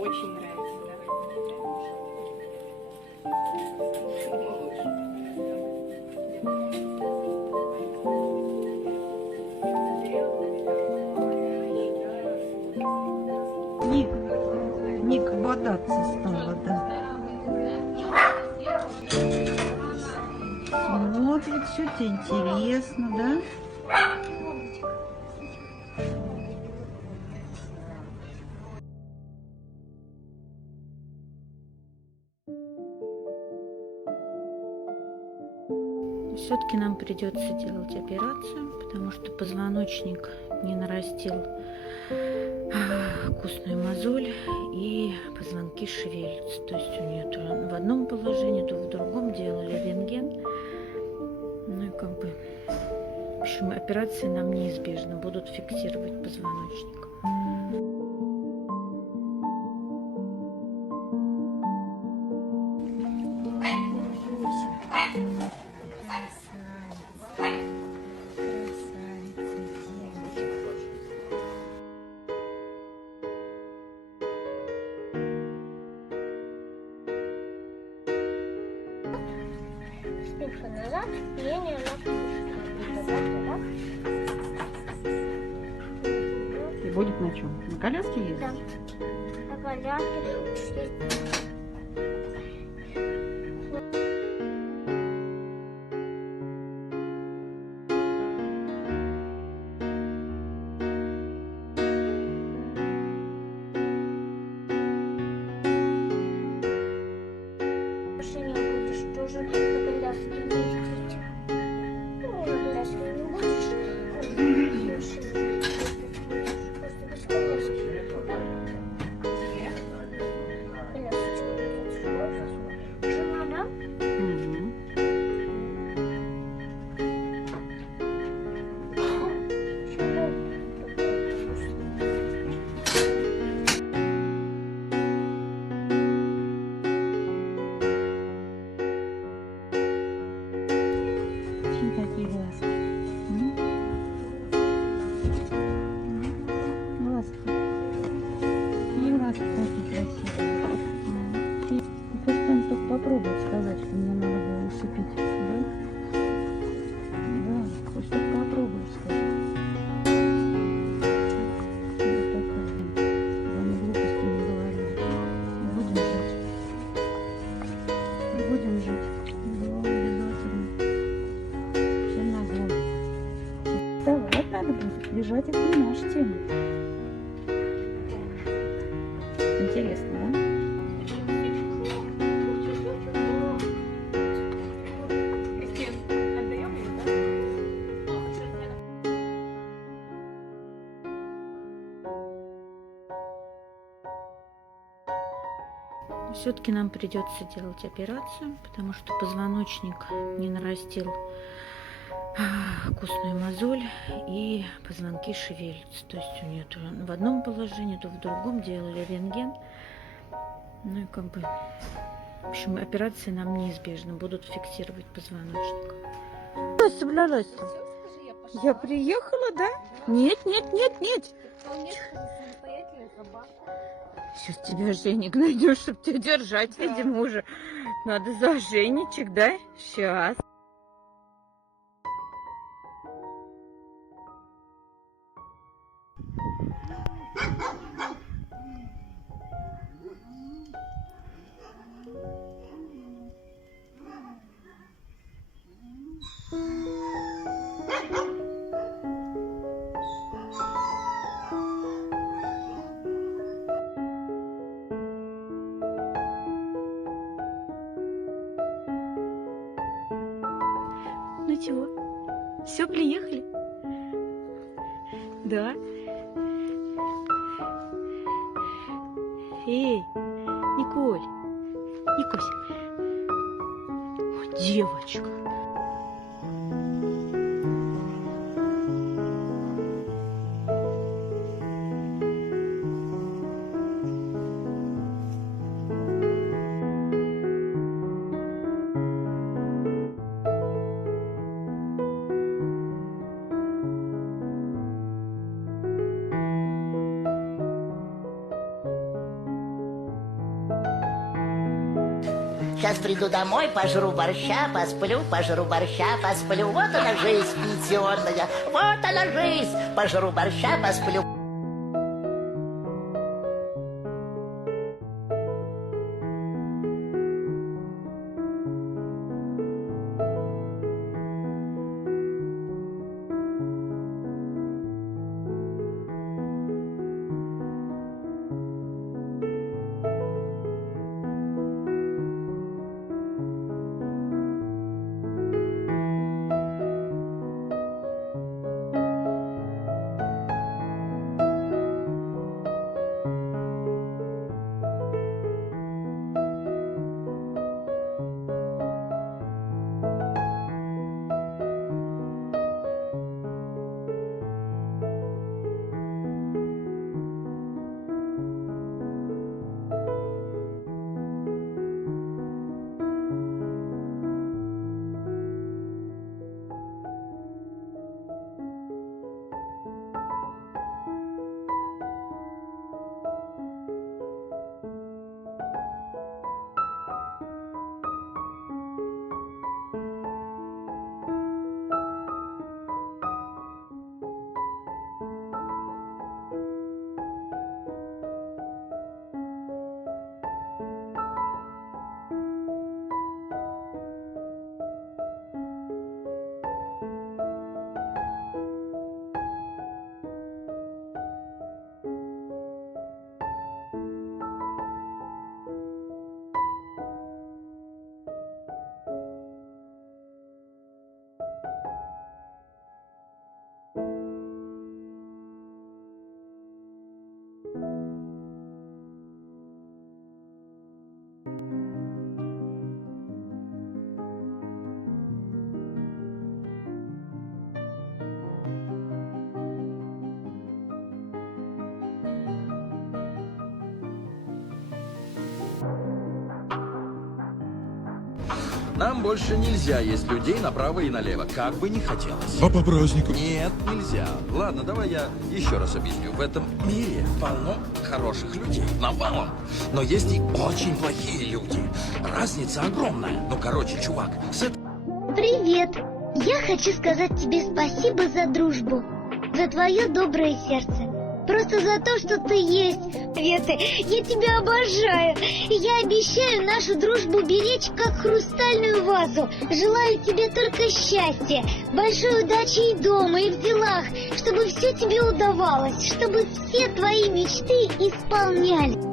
Очень нравится, да? Ник бодаться стала, да. Смотрит, все тебе интересно, да? Все-таки нам придется делать операцию, потому что позвоночник не нарастил костную мозоль, и позвонки шевелятся. То есть у нее то в одном положении, то в другом. Делали рентген. Ну и как бы, в общем, операции нам неизбежно будут фиксировать позвоночник. Спинка назад, линия на кушка. И будет на чем? На коляске ездить? Да. На коляске. Будешь тоже на коляске ездить. Ну, на коляске не будешь. Просто без коляски. Жена, да? Какие глазки? Глазки. И глазки такие красивые. Пусть он только попробует сказать, что мне надо было усыпить. Да? Да, пусть только попробует сказать. Вот такая. Вам глупости не говорили. Будем жить. Будем жить. Да, обязательно. Всем нагон. Вставать надо будет. Лежать — это не наша тема. Интересно, да? Все-таки нам придется делать операцию, потому что позвоночник не нарастил костную мозоль, и позвонки шевелятся. То есть у нее то в одном положении, то в другом. Делали рентген. Ну и как бы, в общем, операции нам неизбежно будут фиксировать позвоночник. Я приехала, да? Нет, нет, нет, нет. Сейчас тебя Женик найдешь, чтобы тебя держать, да. Видимо, уже надо за Женечек, да? Сейчас. Ну чего? Все, приехали? Да. Эй, Николь, Никося. О, девочка. Сейчас приду домой, пожру борща, посплю, пожру борща, посплю. Вот она жизнь пенсионная, вот она жизнь. Пожру борща, посплю. Нам больше нельзя есть людей направо и налево, как бы ни хотелось. А по праздникам? Нет, нельзя. Ладно, давай я еще раз объясню. В этом мире полно хороших людей. Навалом. Но есть и очень плохие люди. Разница огромная. Ну, короче, чувак, Привет! Я хочу сказать тебе спасибо за дружбу, за твое доброе сердце. Просто за то, что ты есть. Света, я тебя обожаю. И я обещаю нашу дружбу беречь, как хрустальную вазу. Желаю тебе только счастья, большой удачи и дома, и в делах, чтобы все тебе удавалось, чтобы все твои мечты исполнялись.